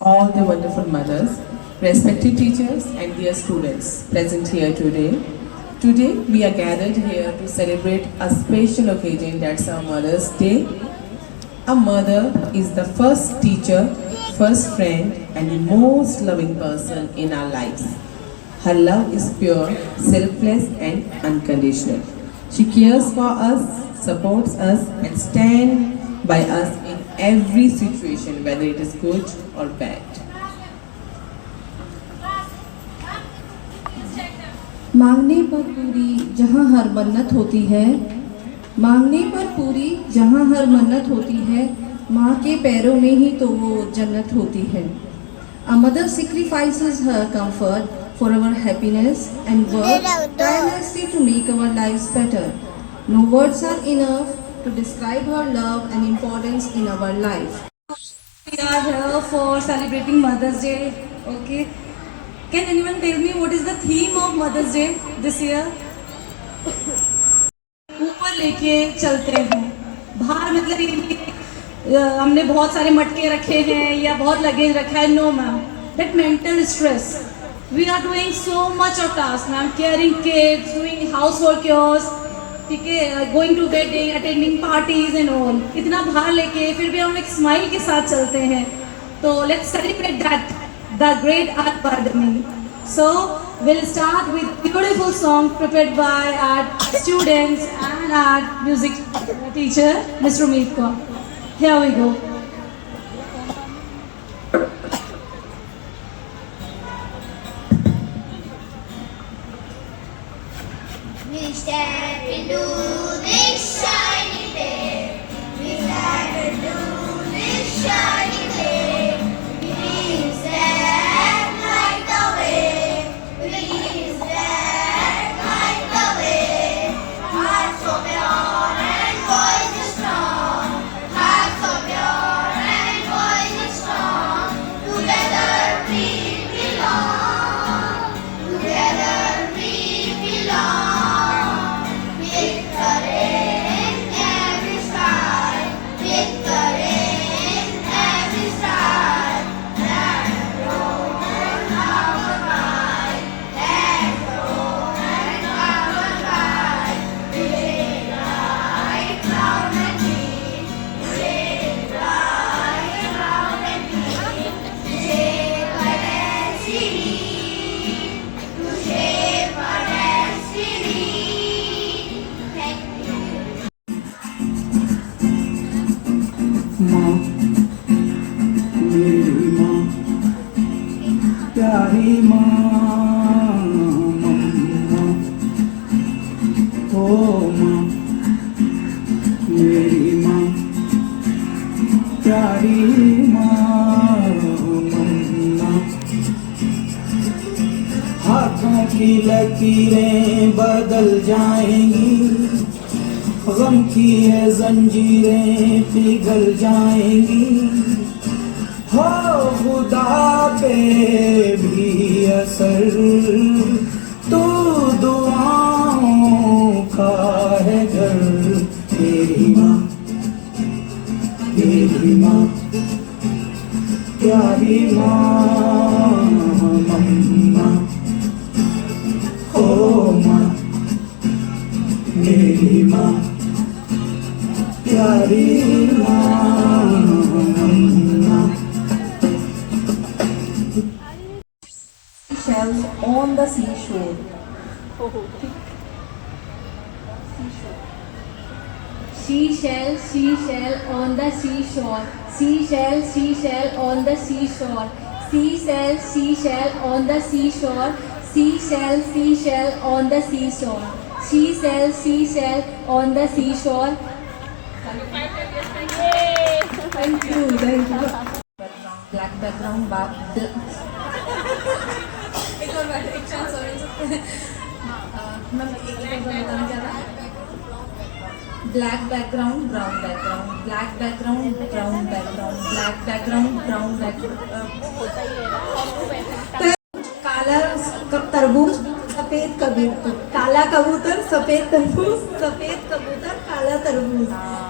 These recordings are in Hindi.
all the wonderful mothers, respected teachers, and dear students present here today. Today, we are gathered here to celebrate a special occasion, that's our Mother's Day. A mother is the first teacher, first friend, and the most loving person in our lives. Her love is pure, selfless, and unconditional. She cares for us, supports us, and stands by us in every situation, whether it is good or bad. मांगने पर पूरी जहाँ हर मन्नत होती है, मांगने पर पूरी जहाँ हर मन्नत होती है, माँ के पैरों में ही तो वो जन्नत होती है. A mother sacrifices her comfort for our happiness and works tirelessly to make our lives better. No words are enough to describe her love and importance in our life. We are here for celebrating Mother's Day. Okay. Can anyone tell me what is the theme of Mother's Day this year? ऊपर लेके चलते हैं. बाहर मतलब ये नहीं कि, हमने बहुत सारे मटके रखे हैं या बहुत लगेज रखा है. No ma'am. That mental stress. We are doing so much of tasks, ma'am. Caring kids, doing household chores. ठीक है, going to wedding, attending parties and all. इतना भार लेके फिर भी हम एक स्माइल के साथ चलते हैं. तो let's celebrate that the great art gardening. So we'll start with beautiful song prepared by our students and our music teacher, Mr. Meet Kaur. Here we go. We step into this shiny day. We step into this shiny day. Dreams that light the way. Dreams that light the way. Hearts so pure and voices strong. Hearts so pure and voices strong. Together we belong. Together we belong. Victory in every stride, victory in every stride. Let's roll and have a ride, let's roll and have a ride. We ride round and deep, we ride round and deep. To shape our destiny, to shape our destiny. Thank you. माँ, मेरी माँ, प्यारी माँ, मम्मा, ओ माँ, मेरी माँ, प्यारी माँ, मम्मा. हाथों की लकीरें बदल जाएंगी, गम की है जंजीरें पिघल जाएंगी. हो खुदा पे भी असर तो दुआओं का है घर. मेरी माँ, मेरी माँ, प्यारी माँ, मम्मा, ओ माँ, मेरी माँ, प्यारी माँ, मम्मा. Shells on the seashore. Seashell on the seashore. Seashell on the seashore. Seashell on the seashore. Seashell on the seashore. Seashell on the seashore. Thank you, thank you. Black background, एक और बार एक चांस और सकते हैं. मैम एक बार बताना चाह रहा. Black background, brown background. Black background, brown background. Black background, brown background. काला तरबूज, सफेद कबूतर. काला कबूतर, सफेद तरबूज. सफेद कबूतर, काला तरबूज.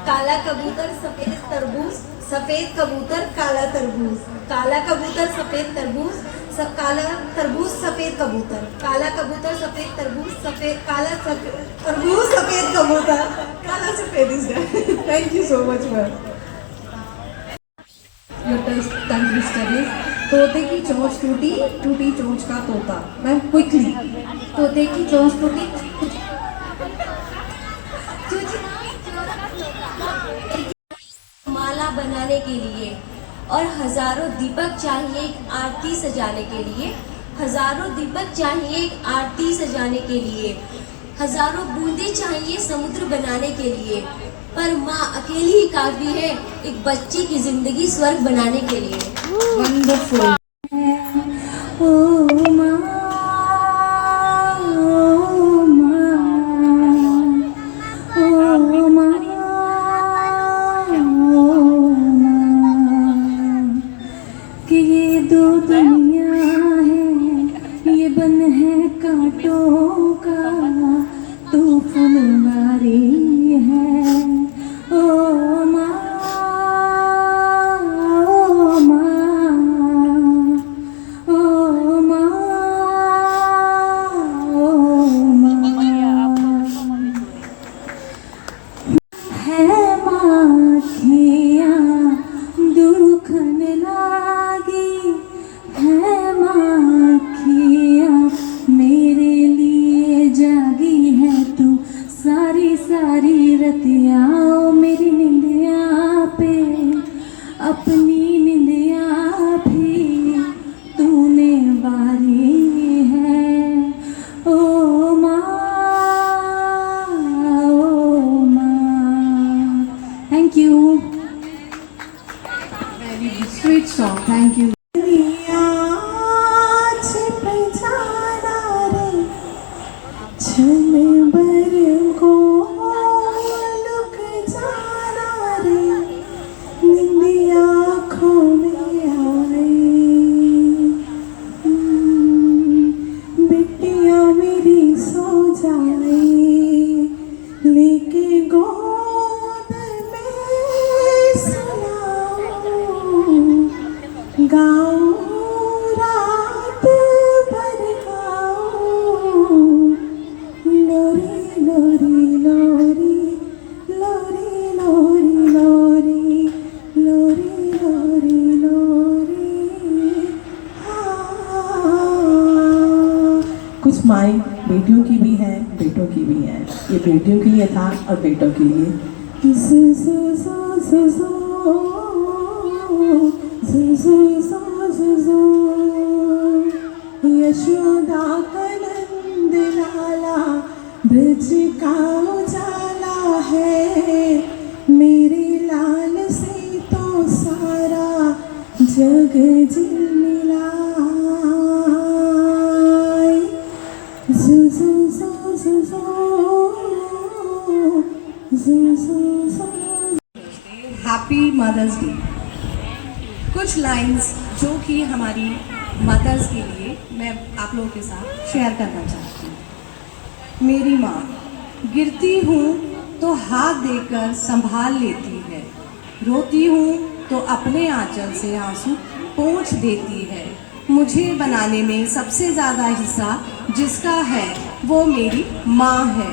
काला कबूतर, सफेद तरबूज. सफेद कबूतर काला तरबूज, काला कबूतर सफेद तरबूज, काला तरबूज सफेद कबूतर, काला कबूतर सफेद तरबूज, सफेद काला तरबूज सफेद कबूतर, काला सफेद is done. Thank you so much, ma'am. Tongue twister is तोते की चोंच टूटी, टूटी चोंच का तोता। Ma'am quickly. तोते की चोंच टूटी, माला बनाने के लिए और हजारों दीपक चाहिए एक आरती सजाने के लिए, हजारों दीपक चाहिए एक आरती सजाने के लिए, हजारों बूंदे चाहिए समुद्र बनाने के लिए, पर माँ अकेली ही काफी है एक बच्ची की जिंदगी स्वर्ग बनाने के लिए। वंडरफुल। ओ माँ, ओ माँ, ओ माँ, ओ माँ, कि ये दो दुनिया है, ये बन है कांटों का, तू फुलवारी है। ओ माँ, ओ माँ, ओ माँ, ओ माँ, है माँ खिया दुखन लागी, है माँ खिया मेरे लिए जागी है तू सारी सारी रतिया, ओ मेरी निंदिया पे अपनी निंदिया भी तूने वारी है। ओ माँ, ओ माँ। Thank you. Very sweet song, thank you. क्षण भर को लुक जाना रे, निंदिया आँखों में आए, बिटिया मेरी सो जाए, लेके गोद में सुनाऊं, गाऊं रात भर गाऊं, लोरी लोरी लोरी, लोरी लोरी लोरी, लोरी लोरी लोरी। कुछ माएँ बेटियों की भी हैं, बेटों की भी हैं। ये बेटियों के लिए था और बेटों के लिए। यशोदा का नंद लाला ब्रज का उजाला है, मेरे लाल से तो सारा जग झिलमिलाए। जू जू जू जू जू जू जू। Happy Mother's Day. कुछ लाइंस जो कि हमारी मदर्स के लिए मैं आप लोगों के साथ शेयर करना चाहती हूँ। मेरी माँ, गिरती हूँ तो हाथ देकर संभाल लेती है, रोती हूँ तो अपने आंचल से आंसू पोंछ देती है। मुझे बनाने में सबसे ज़्यादा हिस्सा जिसका है वो मेरी माँ है।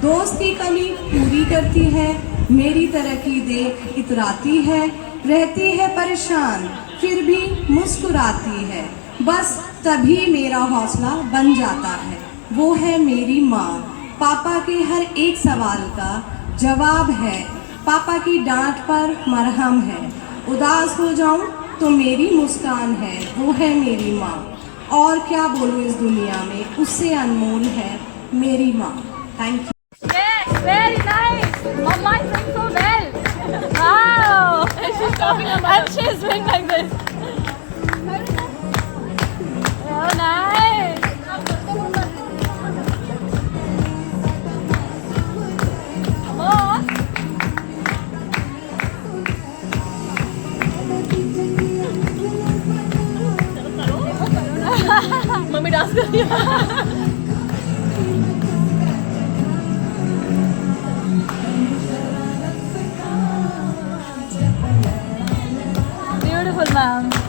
दोस्त की कमी पूरी करती है, मेरी तरक्की देख इतराती है, रहती है परेशान फिर भी मुस्कुराती है, बस तभी मेरा हौसला बन जाता है, वो है मेरी माँ। पापा के हर एक सवाल का जवाब है, पापा की डांट पर मरहम है, उदास हो जाऊं तो मेरी मुस्कान है, वो है मेरी माँ। और क्या बोलूं इस दुनिया में, उससे अनमोल है मेरी माँ। Thank you. Yes, very nice. Mama is doing so well. Wow. And she's talking about and she's doing like this. Oh, nice. Come on. Mummy dance कर रही है. ma'am.